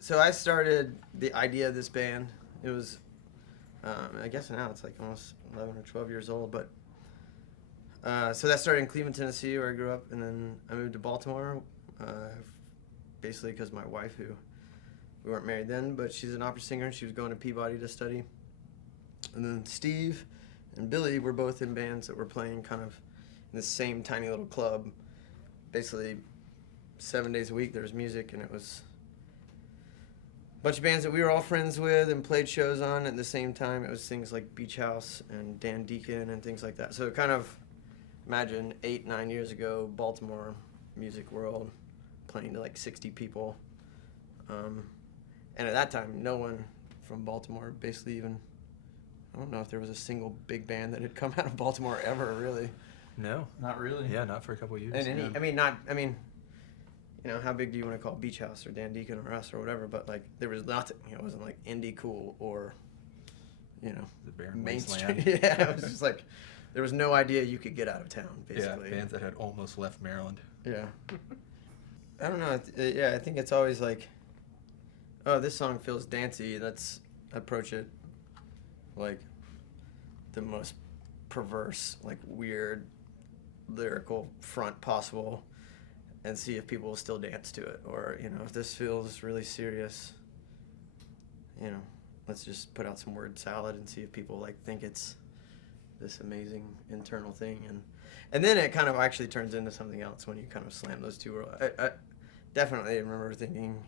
So I started the idea of this band. It was, I guess now it's like almost 11 or 12 years old, but so that started in Cleveland, Tennessee, where I grew up, and then I moved to Baltimore, basically because my wife, who we weren't married then, but she's an opera singer, and she was going to Peabody to study. And then Steve and Billy were both in bands that were playing kind of in the same tiny little club. Basically, 7 days a week there was music, and it was a bunch of bands that we were all friends with and played shows on at the same time. It was things like Beach House and Dan Deacon and things like that. So kind of imagine 8-9 years ago, Baltimore music world, playing to like 60 people. And at that time, no one from Baltimore basically even, I don't know if there was a single big band that had come out of Baltimore ever, really. No. Not really. Yeah, not for a couple of years. And any, yeah. You know, how big do you want to call Beach House or Dan Deacon or us or whatever? But like, there was nothing. It wasn't like indie cool or, you know, The barren mainstream. wasteland. Yeah, it was just like there was no idea you could get out of town. Basically, Yeah, bands that had almost left Maryland. Yeah. I don't know. I think it's always like, oh, this song feels dancey. Let's approach it like the most perverse, like weird, lyrical front possible, and see if people will still dance to it. Or, you know, if this feels really serious, you know, let's just put out some word salad and see if people like think it's this amazing internal thing. And then it kind of actually turns into something else when you kind of slam those two worlds. I definitely remember thinking,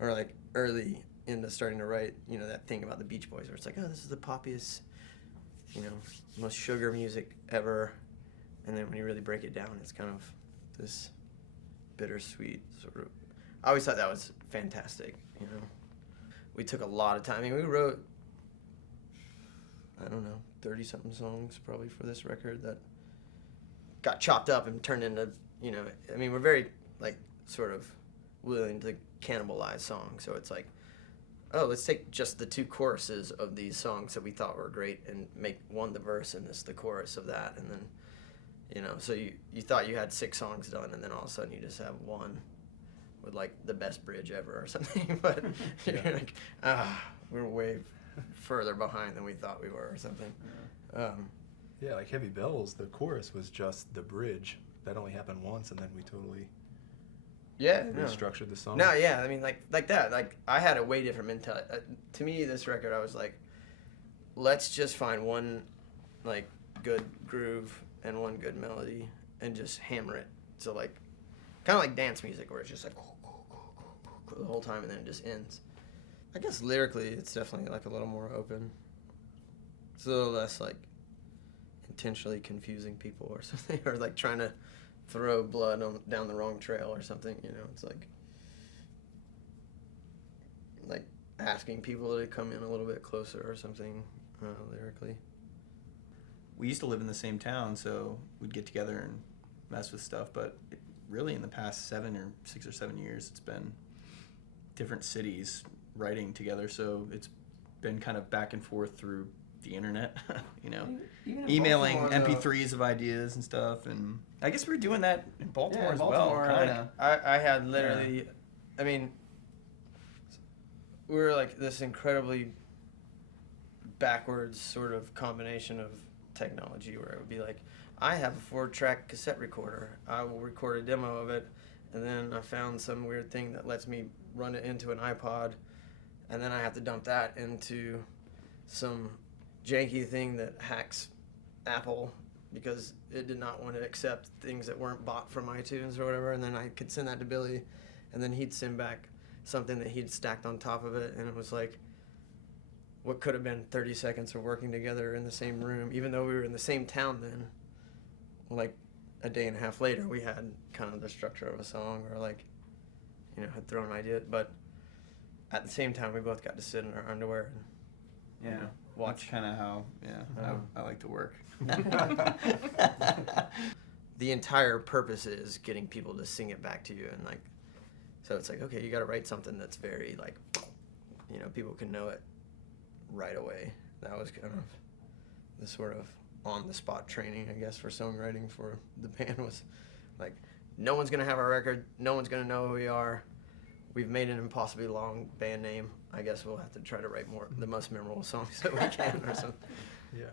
or like early into starting to write, you know, that thing about the Beach Boys where it's like, oh, this is the poppiest, you know, most sugar music ever. And then when you really break it down, it's kind of this bittersweet sort of. I always thought that was fantastic, you know. We took a lot of time. I mean, we wrote, I don't know, 30-something songs probably for this record that got chopped up and turned into, you know, I mean, we're very, like, sort of willing to cannibalize songs. So it's like, oh, let's take just the two choruses of these songs that we thought were great and make one the verse and this the chorus of that. And then, you know, so you thought you had 6 songs done, and then all of a sudden you just have one with, like, the best bridge ever or something. But you're like, we're way further behind than we thought we were or something. Yeah, like Heavy Bells, the chorus was just the bridge. That only happened once, and then we totally restructured the song. No, yeah, I mean, like that. Like, I had a way different mentality. To me, this record, I was like, let's just find one, like, good groove and one good melody and just hammer it. So, like, kind of like dance music where it's just like the whole time and then it just ends. I guess lyrically, it's definitely, like, a little more open. It's a little less, like, intentionally confusing people or something, or, like, trying to throw blood down the wrong trail or something, you know. It's like asking people to come in a little bit closer or something, lyrically. We used to live in the same town, so we'd get together and mess with stuff, but really in the past 6 or 7 years, it's been different cities writing together, so it's been kind of back and forth through the internet, you know, emailing MP3s of ideas and stuff, and I guess we were doing that in Baltimore as well. I had literally, I mean, we were like this incredibly backwards sort of combination of technology where it would be like, I have a 4-track cassette recorder. I will record a demo of it, and then I found some weird thing that lets me run it into an iPod, and then I have to dump that into some janky thing that hacks Apple because it did not want to accept things that weren't bought from iTunes or whatever, and then I could send that to Billy, and then he'd send back something that he'd stacked on top of it, and it was like what could have been 30 seconds of working together in the same room, even though we were in the same town then. Like a day and a half later, we had kind of the structure of a song, or like, you know, had thrown an idea, but at the same time, we both got to sit in our underwear and, you know, watch. That's kind of how, I like to work. The entire purpose is getting people to sing it back to you, and like, so it's like, okay, you got to write something that's very like, you know, people can know it right away. That was kind of the sort of on-the-spot training, I guess, for songwriting for the band was like, no one's going to have our record, no one's going to know who we are, we've made an impossibly long band name. I guess we'll have to try to write the most memorable songs that we can or something. Yeah.